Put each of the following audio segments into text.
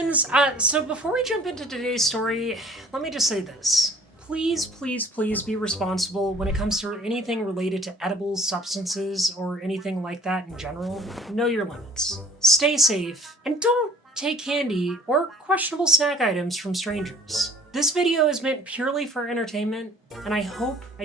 friends, so before we jump into today's story, let me just say this. Please, please, please be responsible when it comes to anything related to edibles, substances, or anything like that in general. Know your limits. Stay safe, and don't take candy or questionable snack items from strangers. This video is meant purely for entertainment, and I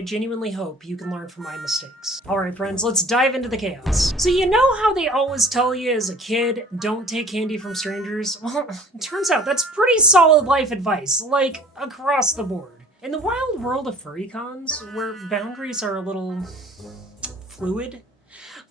genuinely hope you can learn from my mistakes. Alright friends, let's dive into the chaos. So you know how they always tell you as a kid, don't take candy from strangers? Well, it turns out that's pretty solid life advice, like across the board. In the wild world of furry cons, where boundaries are a little fluid,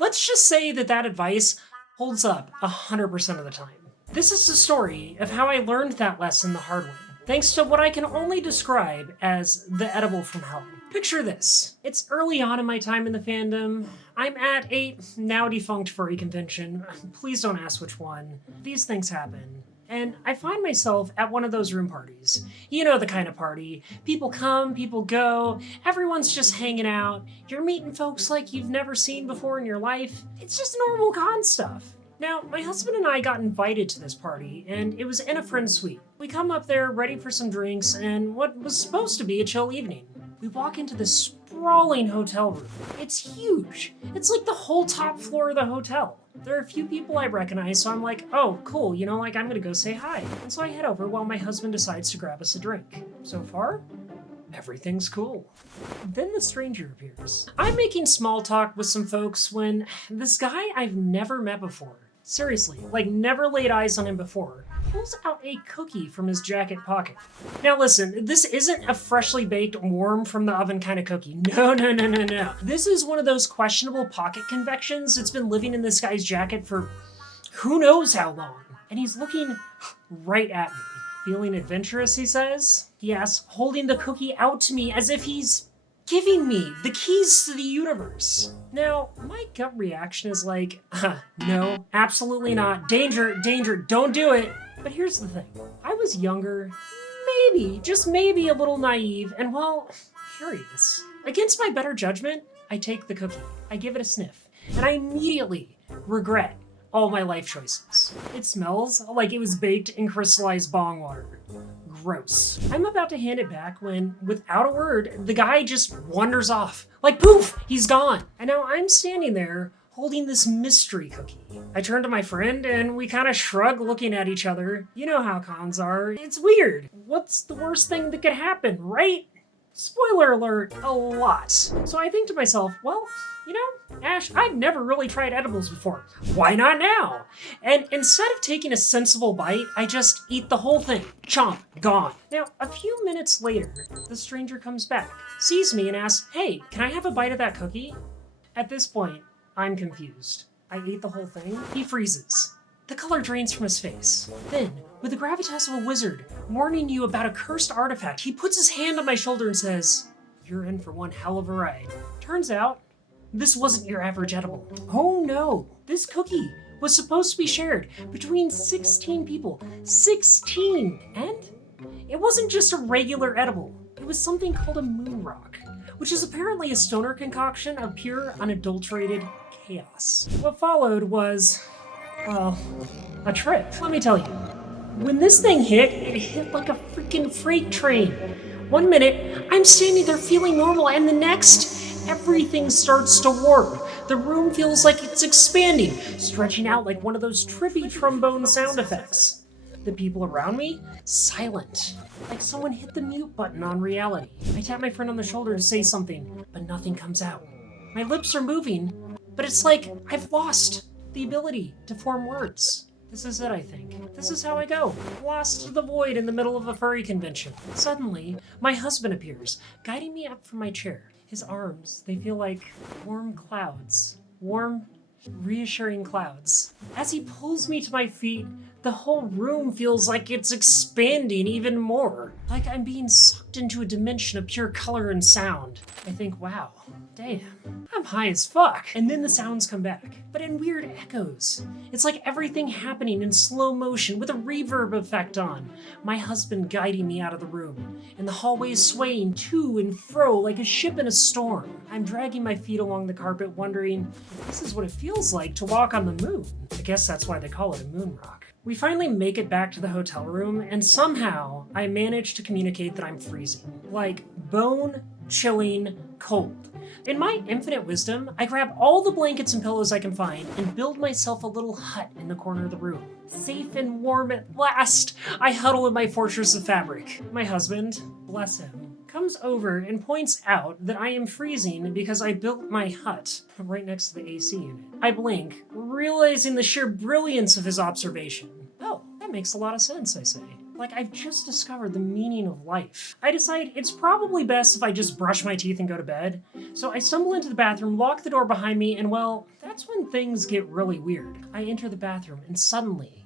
let's just say that advice holds up 100% of the time. This is the story of how I learned that lesson the hard way, thanks to what I can only describe as the edible from hell. Picture this. It's early on in my time in the fandom. I'm at a now defunct furry convention. Please don't ask which one. These things happen. And I find myself at one of those room parties. You know the kind of party. People come, people go, everyone's just hanging out. You're meeting folks like you've never seen before in your life. It's just normal con stuff. Now, my husband and I got invited to this party, and it was in a friend's suite. We come up there ready for some drinks and what was supposed to be a chill evening. We walk into this sprawling hotel room. It's huge. It's like the whole top floor of the hotel. There are a few people I recognize, so I'm like, oh, cool, I'm gonna go say hi. And so I head over while my husband decides to grab us a drink. So far, everything's cool. Then the stranger appears. I'm making small talk with some folks when this guy I've never met before, seriously, like never laid eyes on him before, pulls out a cookie from his jacket pocket. Now listen, this isn't a freshly baked, warm from the oven kind of cookie. No. This is one of those questionable pocket confections that's been living in this guy's jacket for who knows how long. And he's looking right at me. Feeling adventurous, he says. He asks, holding the cookie out to me as if he's giving me the keys to the universe. Now, my gut reaction is like, no, absolutely not. Danger, don't do it. But here's the thing. I was younger, maybe, just maybe a little naive, and well, curious. Against my better judgment, I take the cookie. I give it a sniff, and I immediately regret all my life choices. It smells like it was baked in crystallized bong water. Gross. I'm about to hand it back when, without a word, the guy just wanders off. Like poof, he's gone. And now I'm standing there holding this mystery cookie. I turn to my friend and we kind of shrug looking at each other. You know how cons are. It's weird. What's the worst thing that could happen, right? Spoiler alert, a lot. So I think to myself, well, Ash, I've never really tried edibles before. Why not now? And instead of taking a sensible bite, I just eat the whole thing. Chomp, gone. Now, a few minutes later, the stranger comes back, sees me and asks, hey, can I have a bite of that cookie? At this point, I'm confused. I ate the whole thing. He freezes. The color drains from his face. Then, with the gravitas of a wizard, warning you about a cursed artifact, he puts his hand on my shoulder and says, you're in for one hell of a ride. Turns out, this wasn't your average edible. Oh no, this cookie was supposed to be shared between 16 people. 16! And it wasn't just a regular edible. It was something called a moon rock, which is apparently a stoner concoction of pure, unadulterated chaos. What followed was, well, a trip. Let me tell you. When this thing hit, it hit like a freaking freight train. 1 minute, I'm standing there feeling normal, and the next, everything starts to warp. The room feels like it's expanding, stretching out like one of those trippy trombone sound effects. The people around me, silent, like someone hit the mute button on reality. I tap my friend on the shoulder to say something, but nothing comes out. My lips are moving, but it's like I've lost the ability to form words. This is it, I think. This is how I go. Lost to the void in the middle of a furry convention. Suddenly, my husband appears, guiding me up from my chair. His arms, they feel like warm clouds. Warm, reassuring clouds. As he pulls me to my feet, the whole room feels like it's expanding even more. Like I'm being sucked into a dimension of pure color and sound. I think, wow, damn, I'm high as fuck. And then the sounds come back, but in weird echoes. It's like everything happening in slow motion with a reverb effect on. My husband guiding me out of the room, and the hallway swaying to and fro like a ship in a storm. I'm dragging my feet along the carpet, wondering if this is what it feels like to walk on the moon. I guess that's why they call it a moon rock. We finally make it back to the hotel room, and somehow I manage to communicate that I'm freezing. Like, bone-chilling cold. In my infinite wisdom, I grab all the blankets and pillows I can find and build myself a little hut in the corner of the room. Safe and warm at last, I huddle in my fortress of fabric. My husband, bless him, comes over and points out that I am freezing because I built my hut right next to the AC unit. I blink, realizing the sheer brilliance of his observation. Oh, that makes a lot of sense, I say. Like, I've just discovered the meaning of life. I decide it's probably best if I just brush my teeth and go to bed. So I stumble into the bathroom, lock the door behind me, and well, that's when things get really weird. I enter the bathroom and suddenly,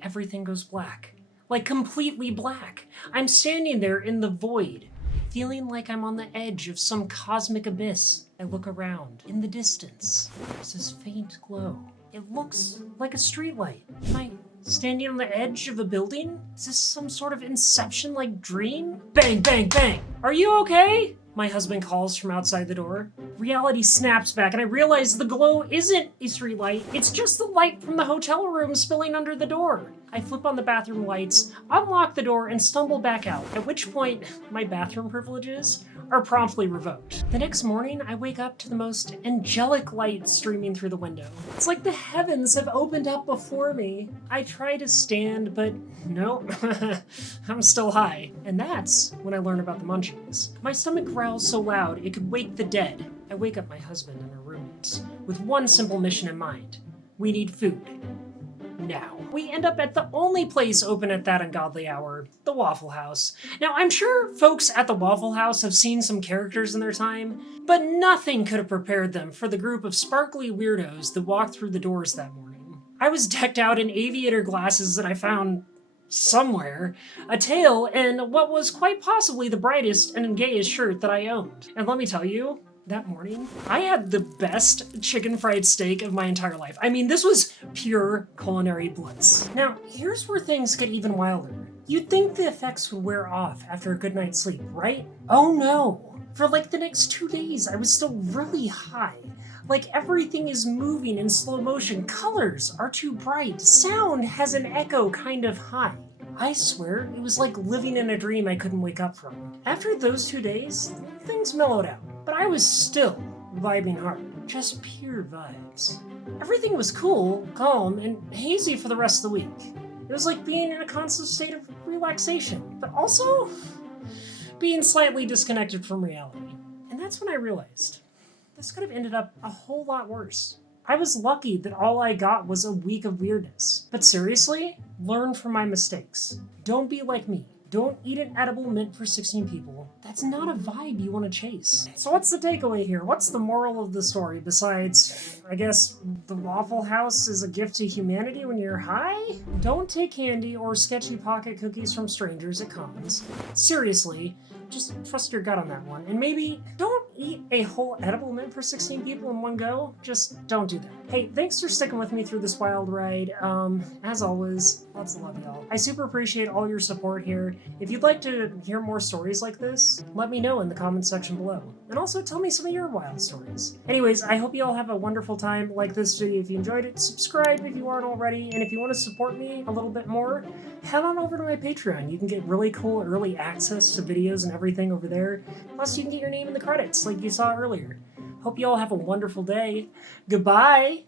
everything goes black. Like, completely black. I'm standing there in the void, feeling like I'm on the edge of some cosmic abyss. I look around. In the distance, there's this faint glow. It looks like a streetlight. Am I standing on the edge of a building? Is this some sort of Inception-like dream? Bang, bang, bang! Are you okay? My husband calls from outside the door. Reality snaps back and I realize the glow isn't a streetlight, it's just the light from the hotel room spilling under the door. I flip on the bathroom lights, unlock the door, and stumble back out, at which point my bathroom privileges are promptly revoked. The next morning, I wake up to the most angelic light streaming through the window. It's like the heavens have opened up before me. I try to stand, but no, I'm still high. And that's when I learn about the Munchies. My stomach growls so loud it could wake the dead. I wake up my husband and our roommates with one simple mission in mind. We need food. Now. We end up at the only place open at that ungodly hour, the Waffle House. Now, I'm sure folks at the Waffle House have seen some characters in their time, but nothing could have prepared them for the group of sparkly weirdos that walked through the doors that morning. I was decked out in aviator glasses that I found somewhere, a tail, and what was quite possibly the brightest and gayest shirt that I owned. And let me tell you, that morning, I had the best chicken fried steak of my entire life. I mean, this was pure culinary bliss. Now, here's where things get even wilder. You'd think the effects would wear off after a good night's sleep, right? Oh no. For like the next 2 days, I was still really high. Like everything is moving in slow motion. Colors are too bright. Sound has an echo kind of high. I swear, it was like living in a dream I couldn't wake up from. After those 2 days, things mellowed out. But I was still vibing hard. Just pure vibes. Everything was cool, calm, and hazy for the rest of the week. It was like being in a constant state of relaxation, but also being slightly disconnected from reality. And that's when I realized this could have ended up a whole lot worse. I was lucky that all I got was a week of weirdness. But seriously, learn from my mistakes. Don't be like me. Don't eat an edible meant for 16 people. That's not a vibe you want to chase. So what's the takeaway here? What's the moral of the story besides, I guess, the Waffle House is a gift to humanity when you're high? Don't take candy or sketchy pocket cookies from strangers at cons. Seriously, just trust your gut on that one. And maybe don't eat a whole edible meant for 16 people in one go. Just don't do that. Hey, thanks for sticking with me through this wild ride. As always, lots of love, y'all. I super appreciate all your support here. If you'd like to hear more stories like this, let me know in the comments section below. And also tell me some of your wild stories. Anyways, I hope you all have a wonderful time. Like this video if you enjoyed it, subscribe if you aren't already, and if you want to support me a little bit more, head on over to my Patreon. You can get really cool early access to videos and everything over there. Plus, you can get your name in the credits like you saw earlier. Hope you all have a wonderful day. Goodbye!